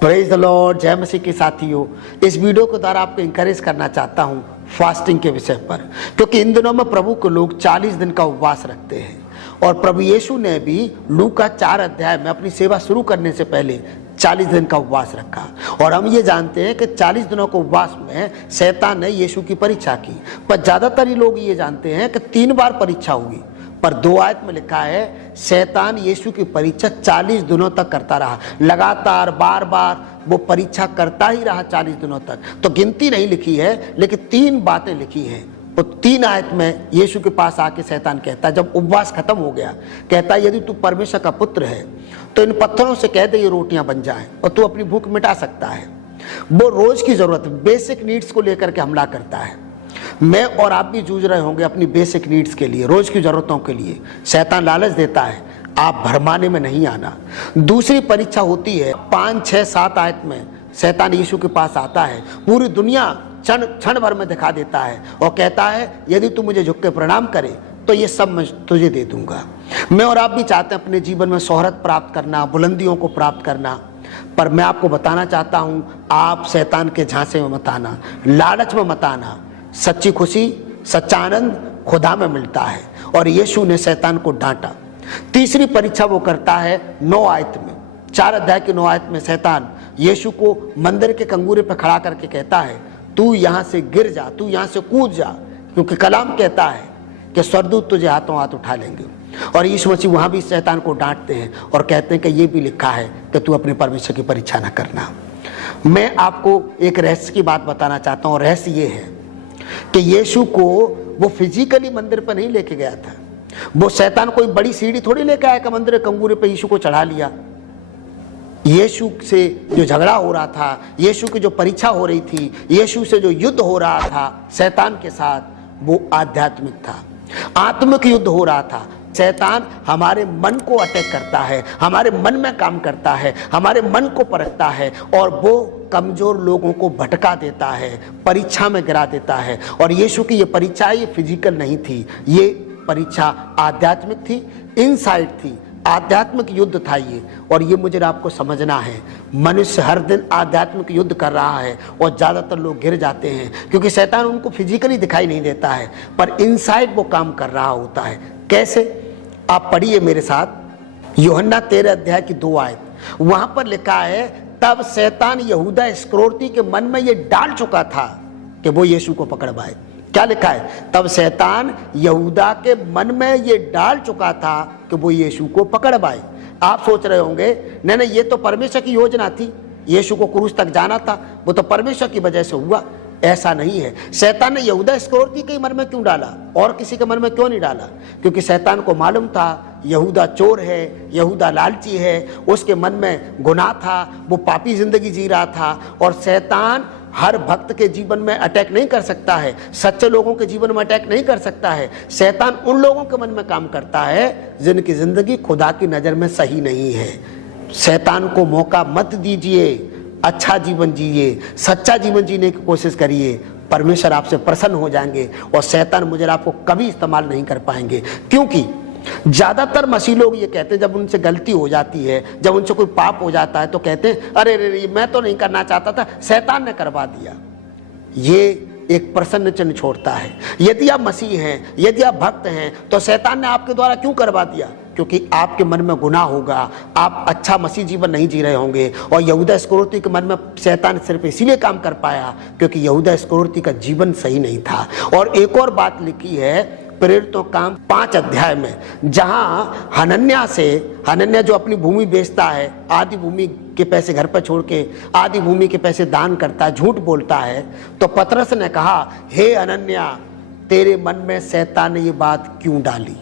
Praise the Lord. जय मसीह के साथियों, इस वीडियो के द्वारा आपको इंकरेज करना चाहता हूं फास्टिंग के विषय पर, क्योंकि इन दिनों में प्रभु के लोग 40 दिन का उपवास रखते हैं। और प्रभु यीशु ने भी लूका 4 अध्याय में अपनी सेवा शुरू करने से पहले 40 दिन का उपवास रखा। और हम ये जानते हैं कि 40 दिनों के उपवास में शैतान ने यीशु की परीक्षा की, पर ज़्यादातर लोग ये जानते हैं कि 3 बार परीक्षा हुई। पर 2 आयत में लिखा है शैतान यीशु की परीक्षा 40 दिनों तक करता रहा, लगातार बार बार वो परीक्षा करता ही रहा 40 दिनों तक। तो गिनती नहीं लिखी है, लेकिन 3 बातें लिखी हैं। तो 3 आयत में यीशु के पास आके शैतान कहता है, जब उपवास खत्म हो गया, कहता है यदि तू परमेश्वर का पुत्र है तो इन पत्थरों से कह दे ये रोटियां बन जाएं, और तू अपनी भूख मिटा सकता है। वो रोज की जरूरत, बेसिक नीड्स को लेकर के हमला करता है। मैं और आप भी जूझ रहे होंगे अपनी बेसिक नीड्स के लिए, रोज की जरूरतों के लिए। शैतान लालच देता है, आप भरमाने में नहीं आना। दूसरी परीक्षा होती है 5, 6, 7 आयत में शैतान यीशु के पास आता है, पूरी दुनिया क्षण भर में दिखा देता है और कहता है यदि तू मुझे झुक के प्रणाम करे तो ये सब मैं तुझे दे दूंगा। मैं और आप भी चाहते हैं अपने जीवन में शोहरत प्राप्त करना, बुलंदियों को प्राप्त करना, पर मैं आपको बताना चाहता हूं आप शैतान के झांसे में मत आना, लालच में मत आना। सच्ची खुशी, सच्चा आनंद खुदा में मिलता है। और यीशु ने शैतान को डांटा। तीसरी परीक्षा वो करता है 9 आयत में, 4 अध्याय की 9 आयत में शैतान यीशु को मंदिर के कंगूरे पर खड़ा करके कहता है तू यहां से गिर जा, तू यहां से कूद जा, क्योंकि कलाम कहता है कि स्वर्गदूत तुझे हाथों हाथ उठा लेंगे। और यीशु मसीह वहां भी शैतान को डांटते हैं और कहते हैं कि ये भी लिखा है कि तू अपने परमेश्वर की परीक्षा न करना। मैं आपको एक रहस्य की बात बताना चाहता हूं, और रहस्य ये है कि यीशु को वो फिजिकली मंदिर पर नहीं लेके गया था। वो शैतान कोई बड़ी सीढ़ी थोड़ी लेके आया कि मंदिर के कंगूरे पे यीशु को चढ़ा लिया। यीशु से जो झगड़ा हो रहा था, यीशु की जो परीक्षा हो रही थी, यीशु से जो युद्ध हो रहा था शैतान के साथ, वो आध्यात्मिक था, आत्मिक युद्ध हो रहा था। शैतान हमारे मन को अटैक करता है, हमारे मन में काम करता है, हमारे मन को परखता है और वो कमजोर लोगों को भटका देता है, परीक्षा में गिरा देता है। और यीशु की ये परीक्षा ये फिजिकल नहीं थी, ये परीक्षा आध्यात्मिक थी, इनसाइड थी, आध्यात्मिक युद्ध था ये। और ये मुझे आपको समझना है, मनुष्य हर दिन आध्यात्मिक युद्ध कर रहा है और ज़्यादातर लोग गिर जाते हैं क्योंकि शैतान उनको फिजिकली दिखाई नहीं देता है, पर इनसाइड वो काम कर रहा होता है। कैसे? आप पढ़िए मेरे साथ यूहन्ना 13 अध्याय की 2 आयत, वहां पर लिखा है तब शैतान यहूदा इस्करियोती के मन में ये डाल चुका था कि वो यीशु को पकड़वाए। क्या लिखा है? तब शैतान यहूदा के मन में ये डाल चुका था कि वो यीशु को पकड़वाए। आप सोच रहे होंगे नहीं ये तो परमेश्वर की योजना थी, यीशु को क्रूस तक जाना था, वो तो परमेश्वर की वजह से हुआ। ऐसा नहीं है। शैतान ने यहूदा इस्करियोती के मन में क्यों डाला और किसी के मन में क्यों नहीं डाला? क्योंकि शैतान को मालूम था यहूदा चोर है, यहूदा लालची है, उसके मन में गुनाह था, वो पापी जिंदगी जी रहा था। और शैतान हर भक्त के जीवन में अटैक नहीं कर सकता है, सच्चे लोगों के जीवन में अटैक नहीं कर सकता है। शैतान उन लोगों के मन में काम करता है जिनकी जिंदगी खुदा की नज़र में सही नहीं है। शैतान को मौका मत दीजिए, अच्छा जीवन जिए, सच्चा जीवन जीने की कोशिश करिए, परमेश्वर आपसे प्रसन्न हो जाएंगे और शैतान मुझे आपको कभी इस्तेमाल नहीं कर पाएंगे। क्योंकि ज्यादातर मसीह लोग ये कहते हैं जब उनसे गलती हो जाती है, जब उनसे कोई पाप हो जाता है तो कहते हैं अरे रे मैं तो नहीं करना चाहता था, शैतान ने करवा दिया। ये एक प्रश्न चिन्ह छोड़ता है। यदि आप मसीह हैं, यदि आप भक्त हैं, तो शैतान ने आपके द्वारा क्यों करवा दिया? क्योंकि आपके मन में गुनाह होगा, आप अच्छा मसीह जीवन नहीं जी रहे होंगे। और यहूदा इस्करियोती के मन में शैतान सिर्फ इसीलिए काम कर पाया क्योंकि यहूदा इस्करियोती का जीवन सही नहीं था। और एक और बात लिखी है प्रेरितों काम 5 अध्याय में, जहां हनन्या जो अपनी भूमि बेचता है, आधी भूमि के पैसे घर पर छोड़ के आधी भूमि के पैसे दान करता है, झूठ बोलता है, तो पतरस ने कहा हे हनन्या तेरे मन में शैतान ने ये बात क्यों डाली?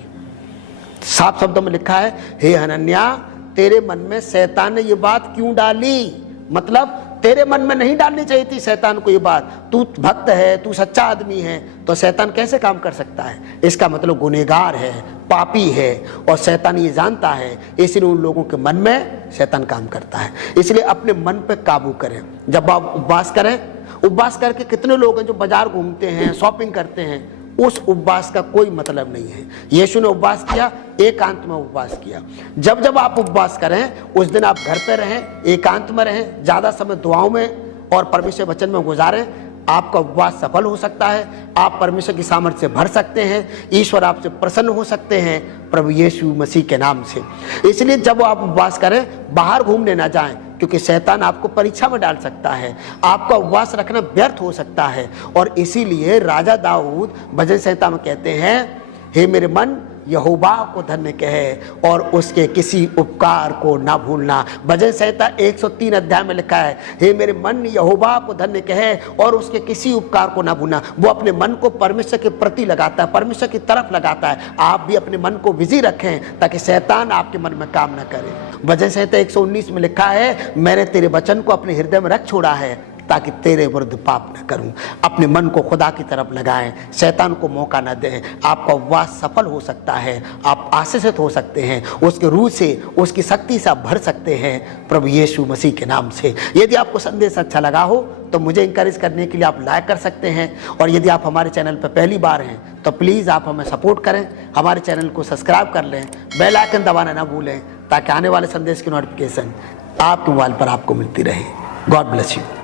साफ शब्दों में लिखा है हे हनन्या तेरे मन में शैतान ने ये बात क्यों डाली। मतलब तेरे मन में नहीं डालनी चाहिए थी शैतान को ये बात। तू भक्त है, तू सच्चा आदमी है, तो शैतान कैसे काम कर सकता है? इसका मतलब गुनहगार है, पापी है, और शैतान ये जानता है, इसलिए उन लोगों के मन में शैतान काम करता है। इसलिए अपने मन पे काबू करें। जब आप उपवास करें, उपवास करके कितने लोग हैं जो बाजार घूमते हैं, शॉपिंग करते हैं, उस उपवास का कोई मतलब नहीं है। यीशु ने उपवास किया, एकांत में उपवास किया। जब जब आप उपवास करें उस दिन आप घर पे रहें, एकांत में रहें, ज़्यादा समय दुआओं में और परमेश्वर वचन में गुजारें, आपका उपवास सफल हो सकता है। आप परमेश्वर की सामर्थ्य से भर सकते हैं, ईश्वर आपसे प्रसन्न हो सकते हैं प्रभु यीशु मसीह के नाम से। इसलिए जब आप उपवास करें बाहर घूमने ना जाएं, क्योंकि शैतान आपको परीक्षा में डाल सकता है, आपका उपवास रखना व्यर्थ हो सकता है। और इसीलिए राजा दाऊद भजन संहिता में कहते हैं, हे मेरे मन यहोवा को धन्य कहे और उसके किसी उपकार को ना भूलना। भजन संहिता 103 अध्याय में लिखा है, हे मेरे मन यहोवा को धन्य कहे और उसके किसी उपकार को ना भूलना। वो अपने मन को परमेश्वर के प्रति लगाता है, परमेश्वर की तरफ लगाता है। आप भी अपने मन को बिजी रखें ताकि शैतान आपके मन में काम ना करे। भजन संहिता 119 में लिखा है, मैंने तेरे वचन को अपने हृदय में रख छोड़ा है ताकि तेरे विरुद्ध पाप न करूं। अपने मन को खुदा की तरफ लगाएं, शैतान को मौका न दें। आपका उपवास सफल हो सकता है, आप आशीषित हो सकते हैं, उसके रूह से, उसकी शक्ति से आप भर सकते हैं प्रभु यीशु मसीह के नाम से। यदि आपको संदेश अच्छा लगा हो तो मुझे इंकरेज करने के लिए आप लाइक कर सकते हैं। और यदि आप हमारे चैनल पर पहली बार हैं तो प्लीज़ आप हमें सपोर्ट करें, हमारे चैनल को सब्सक्राइब कर लें, बेल आइकन दबाना ना भूलें ताकि आने वाले संदेश की नोटिफिकेशन आपके मोबाइल पर आपको मिलती रहे। God bless you.